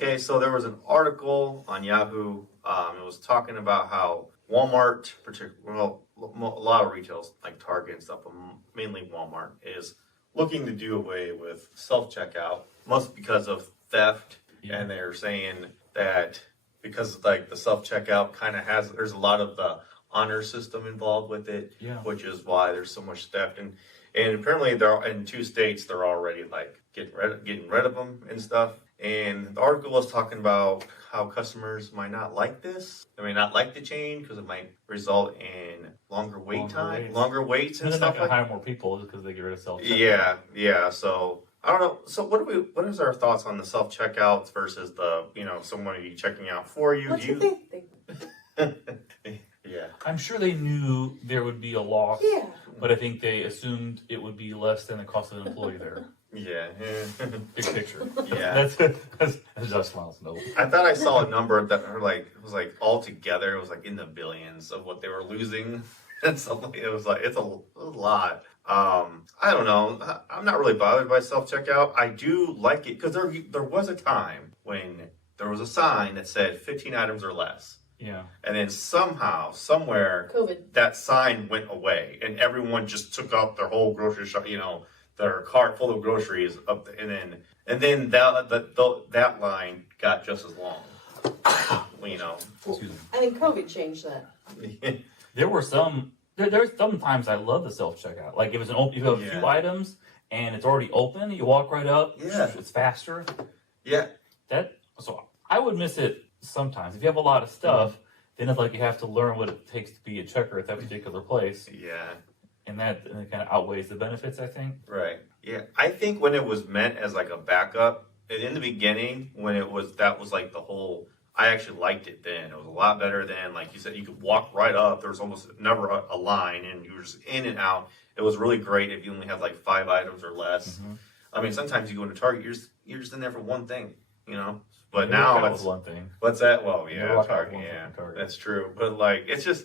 Okay, so there was an article on Yahoo. It was talking about how Walmart, well, a lot of retails like Target and stuff, but mainly Walmart, is looking to do away with self-checkout, mostly because of theft. Yeah. And they're saying that because like the self-checkout kind of there's a lot of the honor system involved with it, yeah, which is why there's so much theft. And apparently they're in 2 states, they're already like getting rid of them and stuff. And the article was talking about how customers might not like this. They may not like the change because it might result in longer waits and stuff. They're not going to hire more people because they get rid of self-checkout. Yeah. So I don't know. So what is our thoughts on the self-checkouts versus the, somebody checking out for you? What do you think? Yeah. I'm sure they knew there would be a loss. Yeah. But I think they assumed it would be less than the cost of an employee there. Yeah. Big picture. Yeah. That's just smiles. No. I thought I saw a number that it was like all together, it was like in the billions of what they were losing. And something, it was a lot. I don't know. I'm not really bothered by self-checkout. I do like it because there was a time when there was a sign that said 15 items or less. Yeah. And then somehow, somewhere, COVID, that sign went away, and everyone just took out their whole grocery shop, their cart full of groceries up, and then that line got just as long. Excuse me. I think COVID changed that. There's sometimes I love the self-checkout. Like if it's you have a few items and it's already open, you walk right up. Yeah. It's faster. Yeah. So I would miss it sometimes. If you have a lot of stuff, then it's like you have to learn what it takes to be a checker at that particular place. Yeah. And that kind of outweighs the benefits, I think. Right. Yeah. I think when it was meant as like a backup, in the beginning, that was like the whole, I actually liked it then. It was a lot better than, like you said, you could walk right up. There was almost never a line, and you were just in and out. It was really great if you only had like 5 items or less. Mm-hmm. I mean, sometimes you go into Target, you're just in there for one thing, But now that's one thing. What's that? Well, yeah, Target, that's true. But like, it's just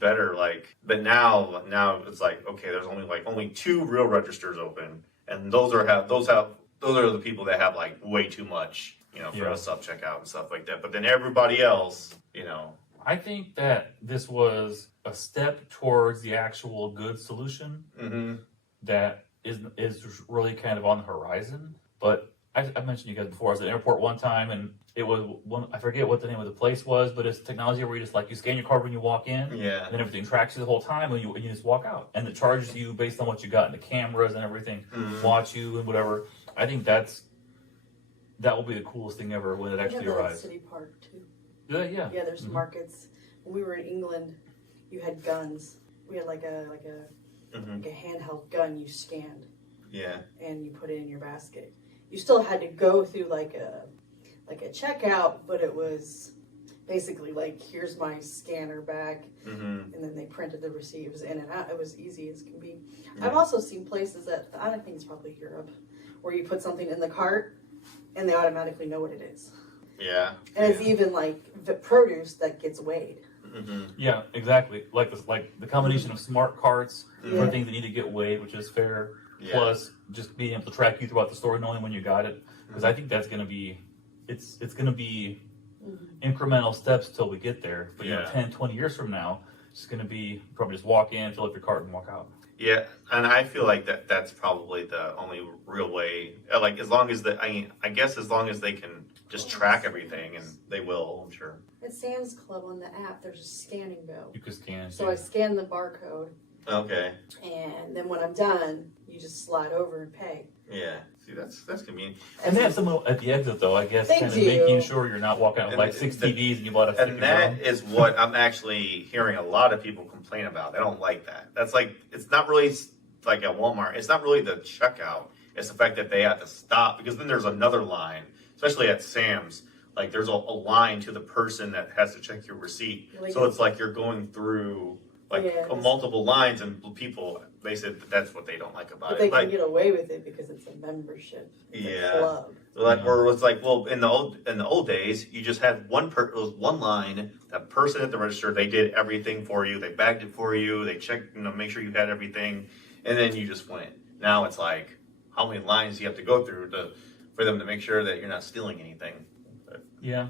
better. Like, but now it's like, okay, there's only 2 real registers open, and those are the people that have like way too much, for a self checkout and stuff like that. But then everybody else, I think that this was a step towards the actual good solution that is really kind of on the horizon. But I mentioned you guys before. I was at the airport one time, and it was I forget what the name of the place was, but it's technology where you just you scan your card when you walk in, and then everything tracks you the whole time, and you just walk out, and it charges you based on what you got, and the cameras and everything watch you and whatever. I think that will be the coolest thing ever when it actually arrives. City Park too. Yeah. Yeah, there's markets. When we were in England, you had guns. We had like a handheld gun you scanned. Yeah. And you put it in your basket. You still had to go through like a checkout, but it was basically like, here's my scanner back, and then they printed the receipt. It was in and out. It was easy as can be. Yeah. I've also seen places I don't think it's probably Europe, where you put something in the cart and they automatically know what it is. Yeah. And it's even like the produce that gets weighed. Mm-hmm. Yeah, exactly. Like the combination of smart carts for things that need to get weighed, which is fair. Yeah. Plus, just being able to track you throughout the store, knowing when you got it, because I think that's going to be, it's going to be incremental steps till we get there. But 10, 20 years from now, it's going to be probably just walk in, fill up your cart, and walk out. Yeah, and I feel like that's probably the only real way. Like as long as I guess as long as they can just track everything, and they will, I'm sure. At Sam's Club on the app, there's a scanning go. You can scan. So I scan the barcode. Okay. And then when I'm done, you just slide over and pay. Yeah. See, that's convenient. And they have someone at the exit, though, I guess, kind of making sure you're not walking out with 6 TVs and you bought a stick. And that is what I'm actually hearing a lot of people complain about. They don't like that. That's like, it's not really like at Walmart. It's not really the checkout. It's the fact that they have to stop, because then there's another line, especially at Sam's. Like there's a line to the person that has to check your receipt. So it's like you're going through multiple lines, and people, they said that's what they don't like about it. But they can get away with it because it's a membership. It's a club. Or it was like, well, in the old days, you just had it was one line. That person at the register, they did everything for you. They bagged it for you. They checked, make sure you had everything, and then you just went. Now it's like, how many lines do you have to go through for them to make sure that you're not stealing anything? Yeah.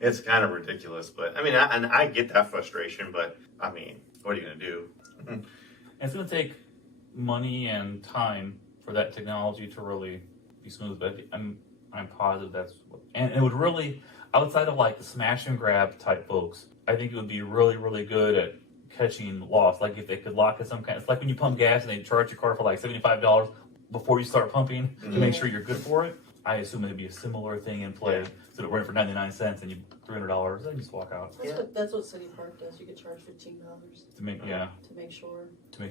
It's kind of ridiculous, but I mean, I get that frustration, but I mean, what are you gonna do? And it's going to take money and time for that technology to really be smooth. But I'm positive that's and it would really, outside of like the smash and grab type folks, I think it would be really, really good at catching loss. Like if they could lock in some kind, it's like when you pump gas and they charge your car for like $75 before you start pumping to make sure you're good for it. I assume it'd be a similar thing in play. So it rent for 99 cents and you $300, then you just walk out That's what City Park does. You get charged $15 to make sure.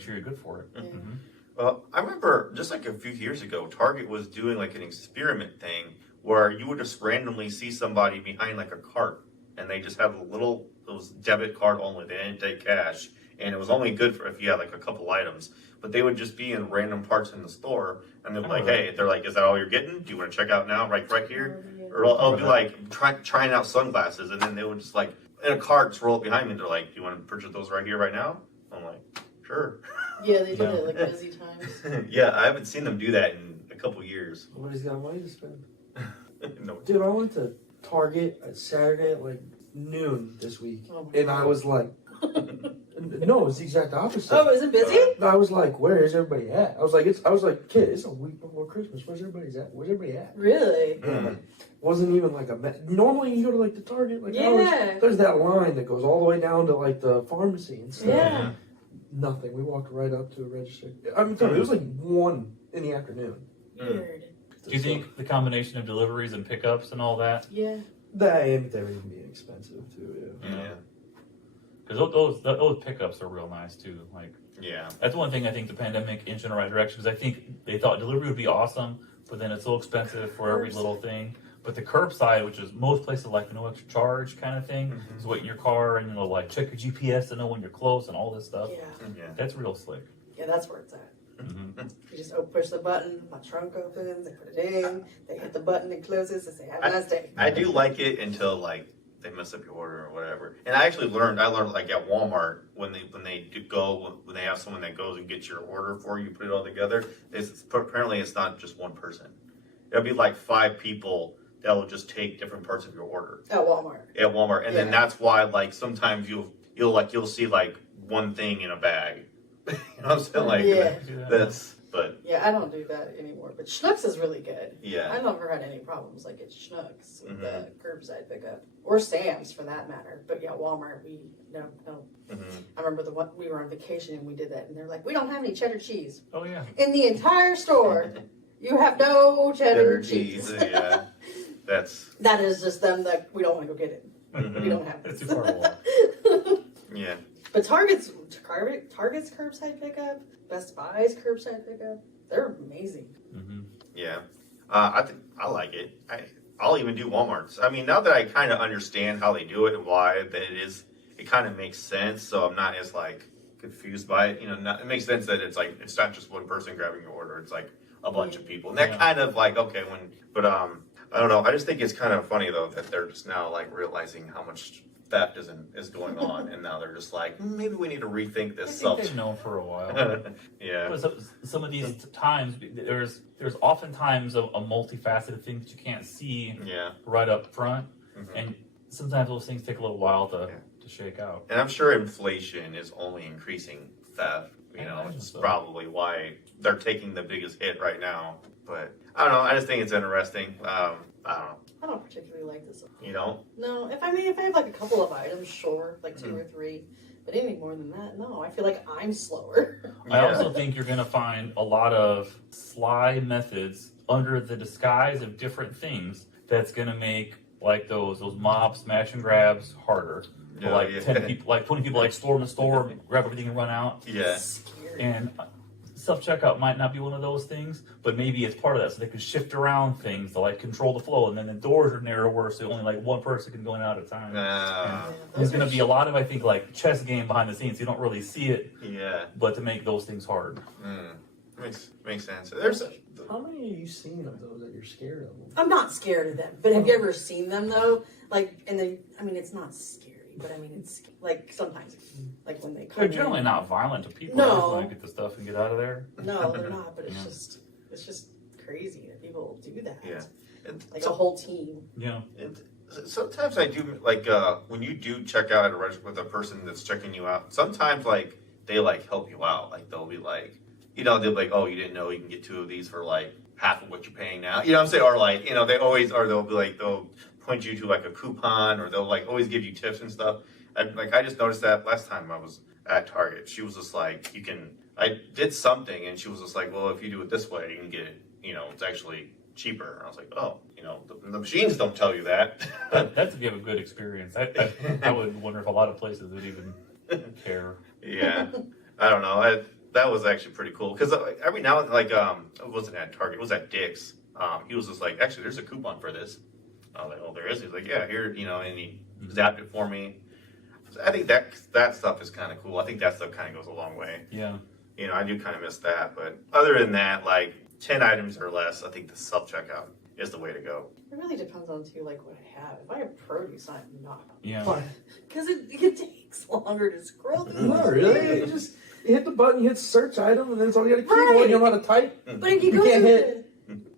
you're good for it. Yeah. Mm-hmm. Well, I remember just like a few years ago, Target was doing like an experiment thing where you would just randomly see somebody behind like a cart, and they just have it was debit card only. They didn't take cash, and it was only good for if you had like a couple items. But they would just be in random parts in the store, and they'd be like, "Hey," they're like, "Is that all you're getting? Do you want to check out now, right here?" Or I'll be like trying out sunglasses, and then they would just like in a cart just roll up behind me. And they're like, "Do you want to purchase those right here, right now?" I'm like, "Sure." Yeah, they do it at like busy times. Yeah, I haven't seen them do that in a couple years. Nobody's got money to spend. No. Dude, I went to Target at Saturday at like noon this week, Oh my and I was like, no, it's the exact opposite. Oh, is it busy? I was like, where is everybody at? I was like, kid, it's a week before Christmas. Where's everybody at? Really? Mm. Wasn't even like normally you go to like the Target, like Yeah. there's that line that goes all the way down to like the pharmacy and stuff. Yeah. Nothing. We walked right up to a register. I'm telling you, it was like 1 in the afternoon. Weird. Do you think the combination of deliveries and pickups and all that? Yeah. That and everything being expensive too. Yeah. Because those pickups are real nice too. Like Yeah. that's one thing I think the pandemic inched in the right direction because I think they thought delivery would be awesome, but then it's so expensive for every little thing. But the curbside, which is most places like no extra charge kind of thing, is wait in your car and like check your GPS to know when you're close and all this stuff. Yeah. Yeah. That's real slick. Yeah, that's where it's at. Mm-hmm. You just push the button, my trunk opens, they put it in, they hit the button, it closes, they say, have a nice day. I do like it until like they mess up your order or whatever. And I learned like at Walmart when they have someone that goes and gets your order for you, put it all together. Apparently it's not just one person. It'll be like 5 people that will just take different parts of your order At Walmart. at Walmart, and then that's why like sometimes you'll see like one thing in a bag. You know what I'm saying? Like Yeah. but Yeah, I don't do that anymore. But Schnucks is really good. yeah. I've never had any problems like at Schnucks with the curbside pickup. Or Sam's for that matter. But yeah, Walmart, no. Mhm. I remember the one we were on vacation and we did that and they're like, we don't have any cheddar cheese. Oh yeah. In the entire store, you have no cheddar cheese. Yeah. That is just them that we don't want to go get it. We don't have It's this. too far along. Yeah. But Target's curbside pickup, Best Buy's curbside pickup, they're amazing. Mm-hmm. Yeah, I like it. I'll even do Walmart's. I mean, now that I kind of understand how they do it and why it kind of makes sense. So I'm not as like confused by it. You know, it makes sense that it's not just one person grabbing your order. It's like a bunch of people, and that kind of like I don't know. I just think it's kind of funny though that they're just now like realizing how much theft is going on, and now they're just like maybe we need to rethink this. I think they've known for a while. Yeah. But some of these times, there's oftentimes a multifaceted thing that you can't see Yeah. right up front, Mhm. and sometimes those things take a little while to shake out. And I'm sure inflation is only increasing theft. You I know, imagine it's so. probably why they're taking the biggest hit right now. But I don't know. I just think it's interesting. I don't know. I don't particularly like this. You know? No, if I have like a couple of items, sure, like 2 or 3. But any more than that, no. I feel like I'm slower. I also think you're going to find a lot of sly methods under the disguise of different things that's going to make like those mob smash and grabs harder. Yeah, like yeah. 10 people, like 20 people, like storm the store, grab everything and run out. Yeah. Scary. And self-checkout might not be one of those things, but maybe it's part of that. So they can shift around things to like control the flow, and then the doors are narrower, so only like one person can go in and out at a time. There's going to be a lot of, I think, like chess game behind the scenes. You don't really see it, Yeah. but to make those things hard. Makes sense. How many have you seen of those that you're scared of? I'm not scared of them. But have you ever seen them though? Like, and then, I mean, it's not scary, but I mean, it's like sometimes, like when they come They're generally in. not violent to people. No. They just want to get the stuff and get out of there. No, they're not, but it's Yeah. just crazy that people do that. Yeah. Like a whole team. Yeah. Sometimes I do like when you do check out at a register with a person that's checking you out. Sometimes like they like help you out. Like they'll be like, they'll be like, oh, you didn't know you can get 2 of these for like half of what you're paying now. You know what I'm saying? Or like, they always, or they'll be like, they'll point you to like a coupon, or they'll like always give you tips and stuff. And like I just noticed that last time I was at Target, she was just like, I did something, and she was just like, well, if you do it this way, you can get it. It's actually cheaper. And I was like, oh, the machines don't tell you that. That's if you have a good experience. I would wonder if a lot of places would even care. Yeah, I don't know. That was actually pretty cool because every now and like it wasn't at Target, it was at Dick's. He was just like, actually, there's a coupon for this. I was like, oh, there is. He's like, yeah, here, and he zapped it for me. So I think that stuff is kind of cool. I think that stuff kind of goes a long way. Yeah. I do kind of miss that, but other than that, like 10 items or less, I think the self checkout is the way to go. It really depends on too, like what I have. If I have produce, I'm not. Yeah. Because it takes longer to scroll through. Not really. You just hit the button, you hit search item, and then it's all you got a keyboard. Right. You know how to type. But if you You go can't to hit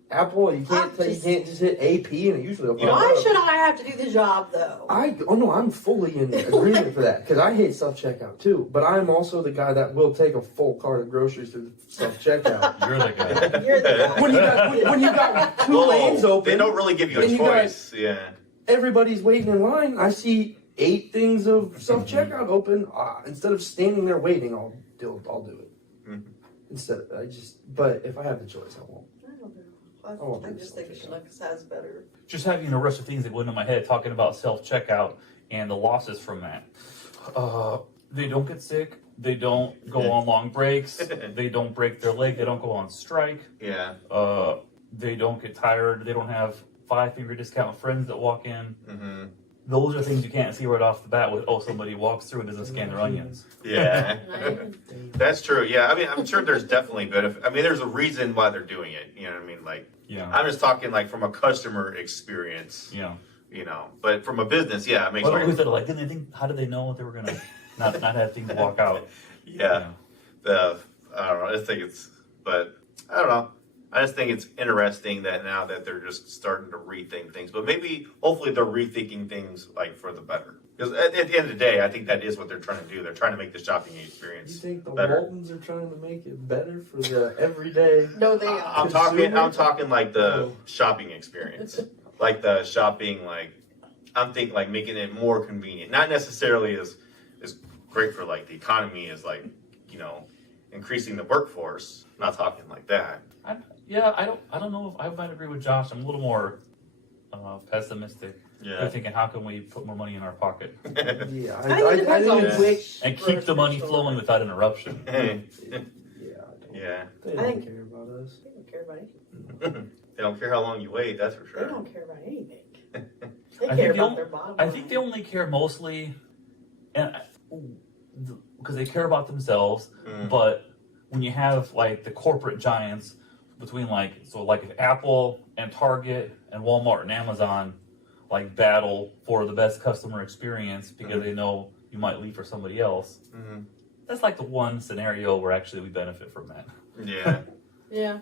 Apple. You can't. I'm You can't just hit AP, and it usually will pop why up. should I have to do the job though? I'm fully in agreement for that because I hate self checkout too. But I'm also the guy that will take a full cart of groceries through the self checkout. You're the guy. You're the guy. when you got 2 lanes open, They don't really give you a and you got- choice. Yeah. everybody's waiting in line. I see 8 things of self checkout open. Instead of standing there waiting, I'll do it. Mhm. Instead, but if I have the choice, I won't. I don't know. won't I do just think self-checkout. Schnucks has better. Just having a rush of things that went in my head talking about self checkout and the losses from that. They don't get sick. They don't go on long breaks. They don't break their leg. They don't go on strike. Yeah. They don't get tired. They don't have 5-finger discount friends that walk in. Mm-hmm. Those are things you can't see right off the bat with, somebody walks through and doesn't scan their onions. Yeah. Right? That's true. Yeah. I mean, I'm sure there's definitely benefit. I mean, there's a reason why they're doing it. You know what I mean? Like, Yeah. I'm just talking like from a customer experience. Yeah. But from a business, yeah, it makes Well, sense. like, didn't they think, how did they know they were going to not have things walk out? Yeah. I don't know. I just think but I don't know. I just think it's interesting that now that they're just starting to rethink things, but maybe, hopefully, they're rethinking things like for the better. Because at the end of the day, I think that is what they're trying to do. They're trying to make the shopping You experience think the better. Waltons are trying to make it better for the everyday? No, they are. I'm talking like the shopping experience, like the shopping, like I'm thinking like making it more convenient. Not necessarily as great for like the economy as like increasing the workforce. I'm not talking like that. I don't know if I might agree with Josh. I'm a little more pessimistic. Yeah. They're thinking, how can we put more money in our pocket Yeah, I think it depends on it's- which and keep the money grocery flowing store. without interruption? Yeah, I don't. Yeah. They I don't think- care about us. They don't care about anything. They don't care how long you wait. That's for They sure. don't care about anything. They I care think about their bottom I think they line. only care mostly, and because they care about themselves. Mm. But when you have like the corporate giants between like if Apple and Target and Walmart and Amazon like battle for the best customer experience because they know you might leave for somebody else. Mhm. That's like the one scenario where actually we benefit from that. Yeah, Yeah.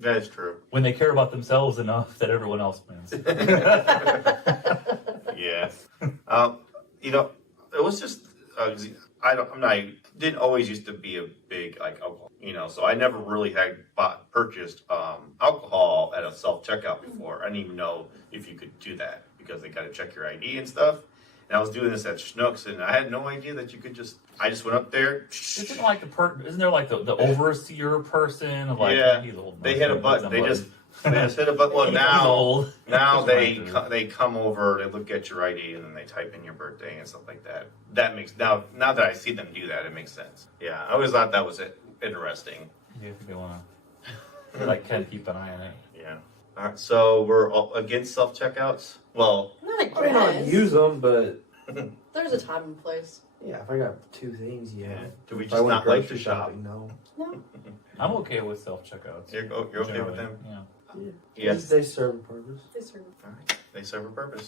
that is true. When they care about themselves enough that everyone else wins. Yeah. It was just didn't always used to be a big like alcohol, so I never really had purchased alcohol at a self checkout before. I didn't even know if you could do that because they got to check your ID and stuff. And I was doing this at Schnucks, and I had no idea that you could I just went up there. Isn't like isn't there like the overseer person? Like, Yeah. he's old. They hit a button. They just hit a button. Well, He's now old. Now Just right through. they come over, they look at your ID, and then they type in your birthday and stuff like that. That makes now that I see them do that, it makes sense. Yeah, I always thought that was interesting. Yeah, they want to like kind of keep an eye on it. Yeah. All right, so we're all against self checkouts. Well, Not I mean, I against. use them, but There's a time and place. yeah, if I got 2 things, yeah. do we If just I went not like to grocery shop? shopping, no. No. I'm okay with self checkouts. You're okay with them? Yeah. Yes. They serve a purpose. They serve. All right. They serve a purpose.